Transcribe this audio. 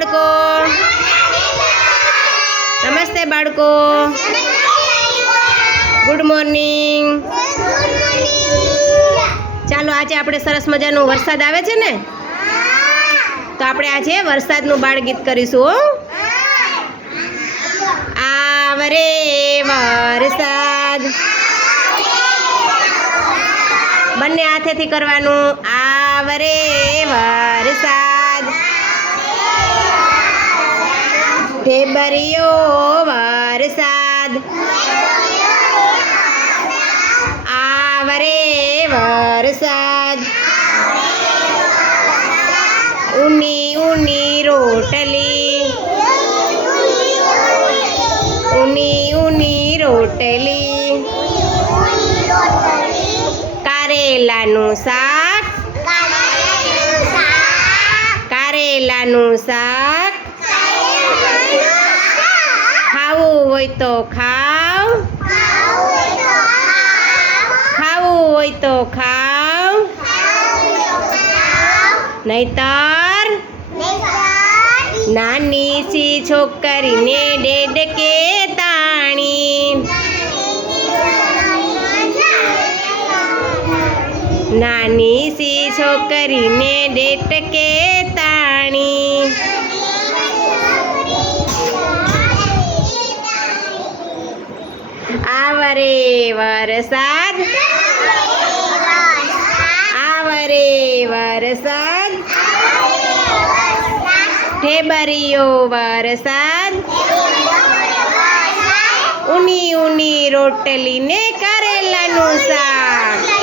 બાળકો. નમસ્તે બાળકો. ગુડ મોર્નિંગ ચાલો આજે આપણે સરસ મજાનો વરસાદ આવે છે ને? તો આપણે આજે વરસાદનું બાળગીત કરીશું, હો. આવરે વરસાદ. બંને હાથેથી કરવાનું. આવરે વરસાદ. ઢેબરિયો વરસાદ આવરે વરસાદ ઉની ઉની રોટલી. ઉની ઉની રોટલી. કારેલાનું શાક. કારેલાનું શાક. હોય તો ખાવ. ખાવું હોય તો ખાવ. નહીતર નાની સી છોકરીને ડેડકે તાણી. નાની સી છોકરીને ડેટકે તાણી. આવરે વરસાદ. આવરે વરસાદ. ઠેબરીઓ વરસાદ. ઉની ઉની રોટલી ને કરેલાનું શાક.